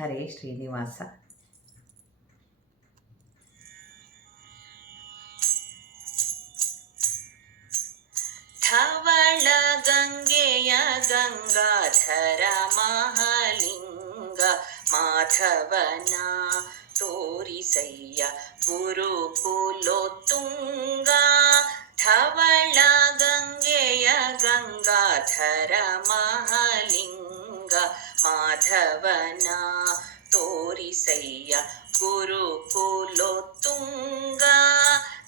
ಹರೇ ಶ್ರೀನಿವಾಸ. ಧವಳ ಗಂಗೆಯ ಗಂಗಾಧರ ಮಹಾಲಿಂಗ ಮಾಧವನ ತೋರಿಸಯ್ಯ ಗುರುಕುಲೋತ್ತುಂಗ. ಧವಳ ಗಂಗೆಯ ಗಂಗಾಧರ ಮಹಾಲಿಂಗ ಮಾಧವನ ತೋರಿಸಯ್ಯ ಗುರುಕುಲೋತ್ತುಂಗ.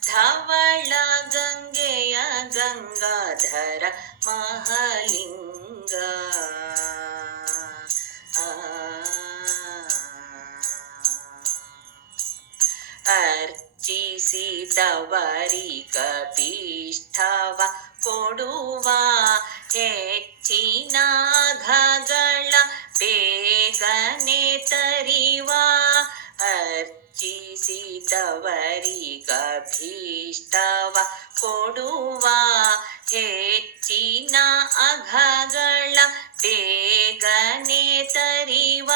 ಧವಳ ಗಂಗೆಯ ಗಂಗಾಧರ ಮಹಾಲಿಂಗ. ಅರ್ಚಿಸಿದವರಿಗ ಪೀಷ್ಠವ ಕೊಡುವ ಹೆಚ್ಚಿನ ಘಗಳ ಬೇಗನೆ ತರಿವ. ಅರ್ಚಿಸಿದವರಿಗ ಭೀಷ್ಟವ ಕೊಡುವ ಹೆಚ್ಚಿನ ಅಘಗಳ ಬೇಗನೆ ತರಿವ.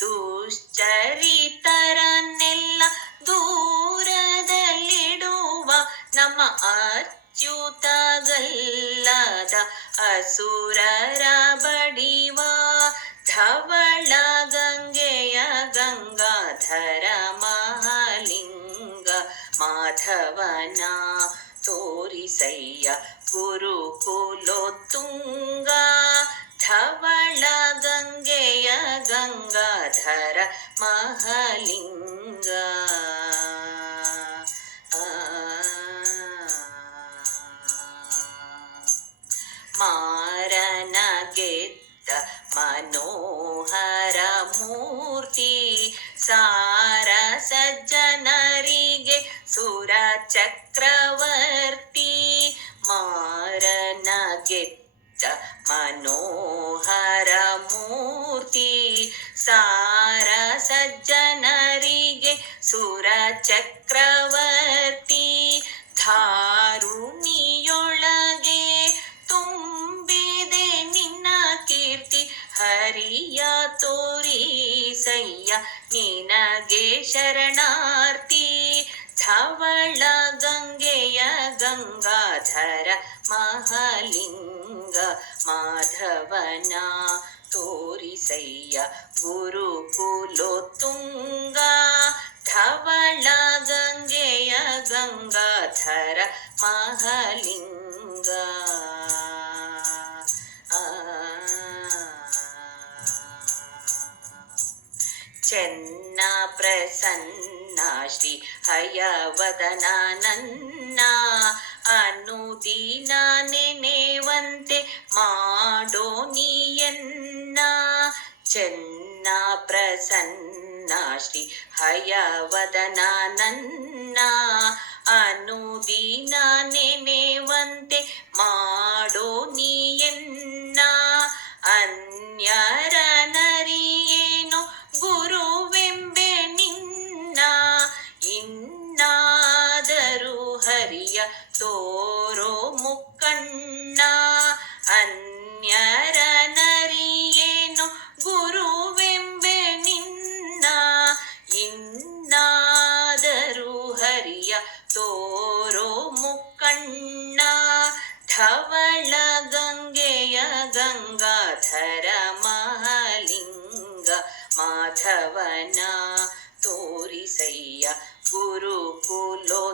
ದುಶ್ಚರಿತರನ್ನೆಲ್ಲ ದೂರದಲ್ಲಿಡುವ ನಮ್ಮ ಅಚ್ಯುತಗಲ್ಲದ ಅಸುರರ ಬಡಿವ. ಧವಳ ಗಂಗೆಯ ಗಂಗಾಧರ ಮಹಾಲಿಂಗ ಮಾಧವನ ತೋರಿಸಯ್ಯ ಗುರುಕುಲೋತ್ತುಂಗ. ಧವಳ ಗಂಗೆಯ ಗಂಗಾಧರ ಮಹಾಲಿಂಗ. ಮಾರನ ಗೆದ್ದ ಮನೋಹರ ಮೂರ್ತಿ ಸಾರ ಸಜ್ಜನರಿಗೆ ಸುರ ಚಕ್ರವರ್ತಿ. ಮಾರನ ಗೆದ್ದ ಮನೋಹರ ಮೂರ್ತಿ ಸಾರ ಸಜ್ಜನರಿಗೆ ಸುರ ಚಕ್ರವರ್ತಿ. ಧಾರುಣಿಯೊಳಗೆ ತುಂಬಿದೆ ನಿನ್ನ ಕೀರ್ತಿ ಹರಿಯ ತೋರಿಸಯ್ಯ ನಿನಗೆ ಶರಣಾರ್ಥಿ. ಧವಳ ಗಂಗೆಯ ಗಂಗಾಧರ ಮಹಾಲಿಂಗ ಮಾಧವನ ತೋರಿಸಯ್ಯ ಗುರುಕುಲೋತ್ತುಂಗ. ಧವಳ ಗಂಗೆಯ ಗಂಗಾಧರ ಮಹಾಲಿಂಗ. ಚೆನ್ನ ಪ್ರಸನ್ನ ಶ್ರೀ ಹಯವದನ ನನ್ನ ಅನುದಿನ ನೆನೆವಂತೆ ಮಾಡೋ ನೀಯನ್ನ. ಚೆನ್ನ ಪ್ರಸನ್ನ ಶ್ರೀ ಹಯವದನ ನನ್ನ ಅನುದಿನ ನೆನೆವಂತೆ ಮಾಡೋ ನೀಯನ್ನ. ಅನ್ಯರ ನರಿಯೇನು ಗುರುವೆಂಬೆ ನಿನ್ನ ಇನ್ನಾದರೂ ಹರಿಯ ತೋರೋ ಮುಕ್ಕಣ್ಣ. ಅನ್ಯರ ನರಿಯೇನು ಗುರುವೆಂಬೆ ನಿನ್ನ ಇನ್ನಾದರೂ ಹರಿಯ ತೋರೋ ಮುಕ್ಕಣ್ಣ. ಧವಳ ಗಂಗೆಯ ಗಂಗಾಧರ ಮಹಾಲಿಂಗ ಮಾಧವನ ತೋರಿಸಯ್ಯ ಗುರುಕುಲೋ